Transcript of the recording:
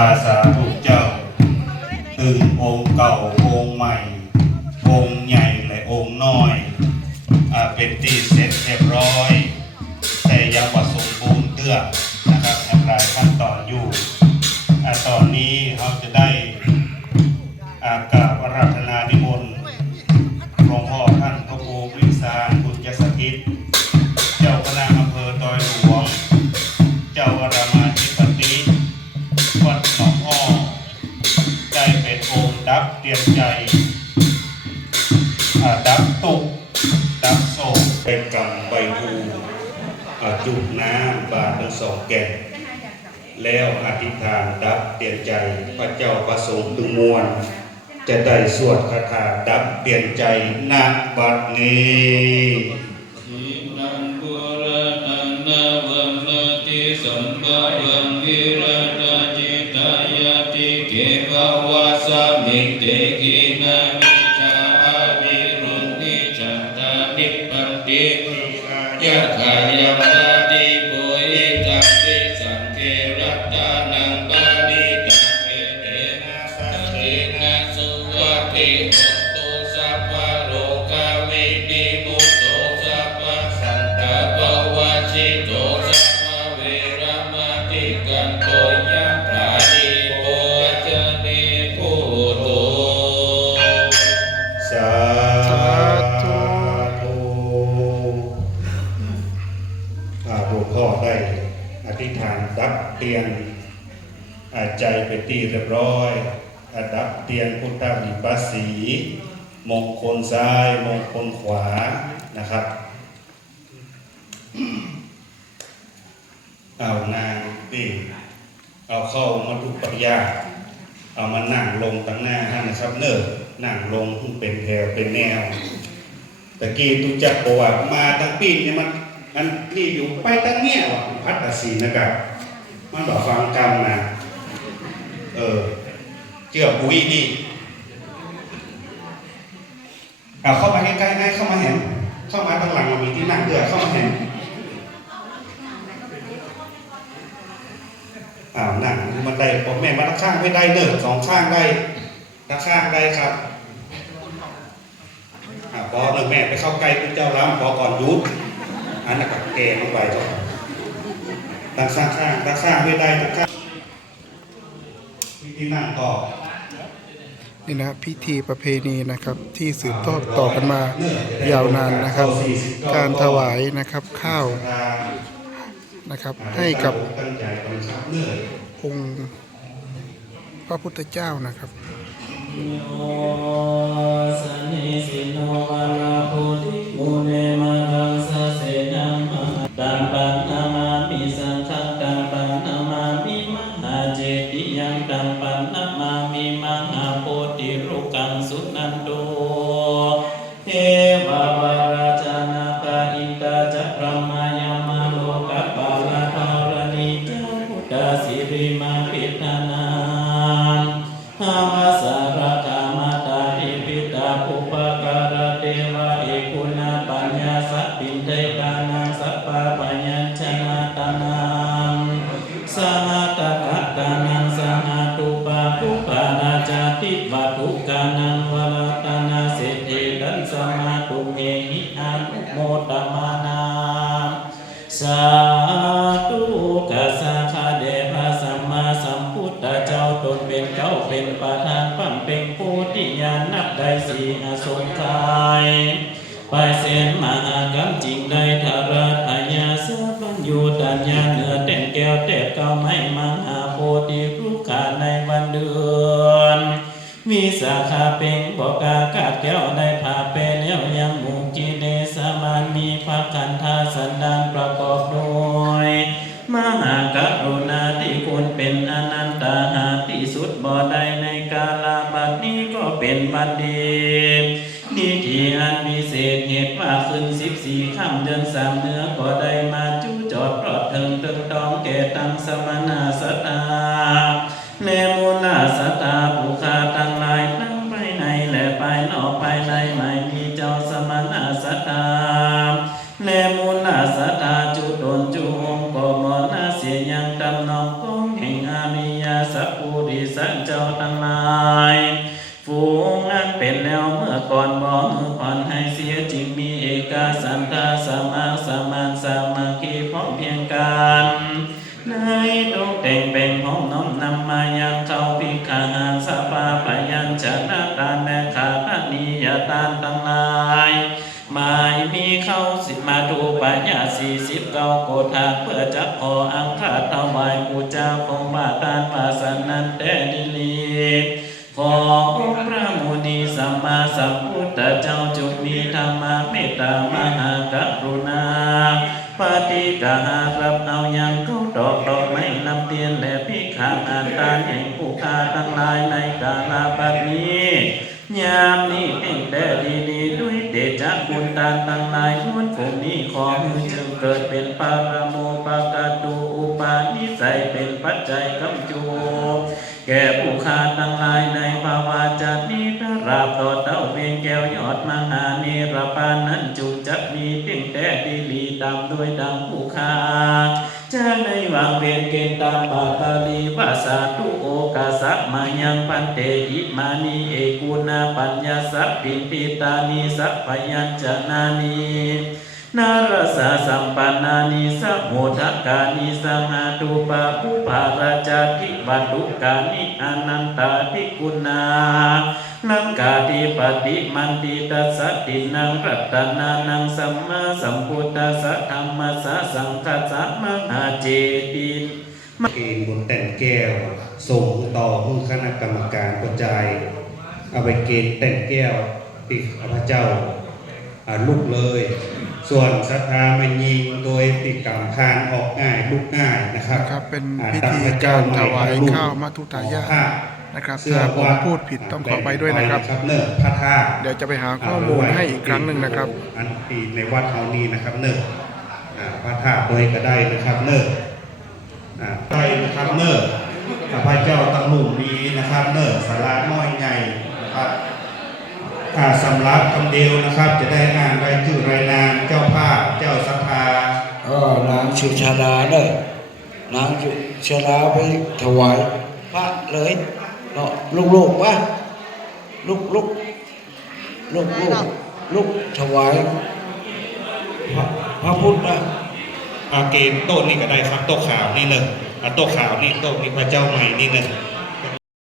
ภาสาถูกเจ้า ตึงองค์เก่าองค์ใหม่ ทั้งสองแก่นแล้วอธิษฐานดับเปลี่ยนใจพระเจ้าประสงค์ตึงมวล จะได้สวดคาถาดับเปลี่ยนใจณบัดนี้อินังปุระนาวังนาติสัมภาวังวิรัตจิตายาติเกภวะสามิเตกินมา สังเกรัตานังปานิตังเอเตนะสังเกนะสุวัติโหตุสัพพะโลกาวินิมุตโตสัพพะสันตะภวะชิโตสัพพะเวระมติกันโต อธิษฐานดับเตียนอาใจเป็นที่เรียบร้อยอดับเตียนพุทธวิปัสสีมงคลซ้ายมงคลขวานะครับเอานางนี่เอาเข้ามาทุกปริยาเอามานั่งลงตั้งหน้าท่านนะครับ เนิร์นั่งลงเป็นแถวเป็นแนวตะกี้ตุจักบอกว่ามาตั้งปีเนี่ยมัน มันนี่อยู่ไปตั้งเนี่ยว่ะพัดตศีนะครับมันบอกฟังกรรมนะเออเชื่อปุ๋ยนี่เอาเข้ามาใกล้ๆให้เข้ามาเห็น เข้ามาตั้งหลังมันมีที่นั่งด้วยเข้ามาเห็นอ้าวนั่งมันได้ผมแม่มาตะข้างไม่ได้เนอะสองข้างได้ตะข้างได้ครับอ่าพอหนึ่งแม่ไปเข้าใกล้คุณเจ้าล้ำพอก่อนยุบ อันนั้นกับเกลงไปก่อนตะข้างข้างตะข้างไม่ได้ตะข้างที่นั่งต่อนี่นะพิธีประเพณีนะครับที่สืบทอดต่อกันมายาวนานนะครับ การถวายนะครับข้าวนะครับให้กับอยองค์พระพุทธเจ้านะครับโยสนิสิโนวาราโพธิมุเนมา ตัมปันนามามิสังฆังตัมปันนามามิมหาเจติยังตัมปันนามามิมหาโพธิรุกังสุนันโตเทวาวราชนาคาอินตาจักรมายา เทกานังสัพพะปัญญชนะตานังสหัตถะตานังสหัตุปาปุปานาจติวัตุกานังวรตนาสิทิดันสมาตุเมหิอนุโมตมานาสา ก้วแต่เก้าไม่มหาโพธิรูปขาในวันเดือนวิสาขาเป็นบอกกากาดแก้วได้พาไปแล้วยังมุงกิเลสมานมีพระคันธาสันดานประกอบด้วยมหากรุณาที่คุณเป็นอนันตาหาที่สุดบ่ได้ในกาลาบัดนี้ก็เป็นบัดดีนี่ที่อันวิเศษเหตุว่าขึ้นสิบสี่ค่ำเดือนสามเนื้อก็ได้มา จูจอดปลอดเทิงตึงตองแก่ตังสมณาสตาเลมุนาสตาภูคาตั้งหลายทั้งภายในและภายนอกภายในไม่มีเจ้าสมณะสตาเลมุนาสตาจุดนจูองกมอนาเสียยังดำนองกองแห่งอาริยาสัพพุริสันเจ้าทั้งหลายฝูงนั้นเป็นแล้วเมื่อก่อนบ่มือผ่อนให้เสียจริงมีเอกาสันทาสมา มีเข้าสิมาดูปัญญาสี่สิบเก้าโกธาเพื่อจะขออังคาถวายกูเจ้าของบาตานมาสนันแต่ดิลีขอองค์พระมุนีสัมมาสัมพุทธเจ้าจงมีธรรมเมตตามหากรุณาปฏิกาหาะบุญตานตั้งหลายล้วนผมนี้ขอมือจึงเกิดเป็นปารโมปากาตูอุปาณิสัยเป็นปัจจัยกำจูแก่ผู้ขาตั้งหลายในภาวะจัดนี้พระราบต่อเต้าเวียงแก้วยอดมหาเนรปานนั้นจุจักมีเพียงแต่ดีลีตามด้วยดังผู้ขาจะในวางเวียนเกณฑ์ตามบาตาลีภาษาตุโอกาสักมายังพันเตอิมานีเอก ปัญญาสัพพินพิตานีสัพพยัญชนะนีนารสาสัมปันนานิสัพโมทกานิสังหาตุปาปุภาราจาทิวัตุกานิอนันตาทิกุณาลังกาติปฏิมันติตัสสตินังรัตนานังสัมมาสัมพุทธัสสะธรรมสสะสังคัสสะมหาเจตินเกณฑ์บนแต่งแก้ว ส่งต่อผู้คณะกรรมการกระจาย เอาไปเกณฑ์แต่งแก้วที่ข้าพเจ้าอ่าลุกเลย ส่วนศรัทธามันยิงโดยติดกรรมทานออกง่ายลุกง่ายนะครับนะครับเป็นอ่พิธีการถวายข้าวมัทุตายาตนะครับเสื้อถ้าผมวัดพูดผิดต้องขอไปด้วยนะครับเนิร์พระธาตุเดี๋ยวจะไปหาข้อมูลให้อีกครั้งหนึ่งนะครับ อันปีในวัดเฮานี้นะครับเนิร์พระธาตุโดยก็ได้นะครับเนิร์ได้นะครับเนิร์พระเจ้าตังหลุมนี้นะครับเนิร์สาราน้อยใหญ่นะครับอ่า สำรับคำเดียวนะครับ จะได้อ่านรายชื่อรายนามเจ้าภาพเจ้าศรัทธาเออนางสุชาดาเด้อนางสุชาดาไปถวายพระเลยเนาะลูกๆปะลูกลูกลูกลูกลูกถวายพระพระพุทธนะอาเกณฑ์โต๊ะนี่ก็ได้ครับโต๊ะขาวนี่เลยอะโต๊ะขาวนี่โต๊ะนี่พระเจ้าใหม่นี่เลย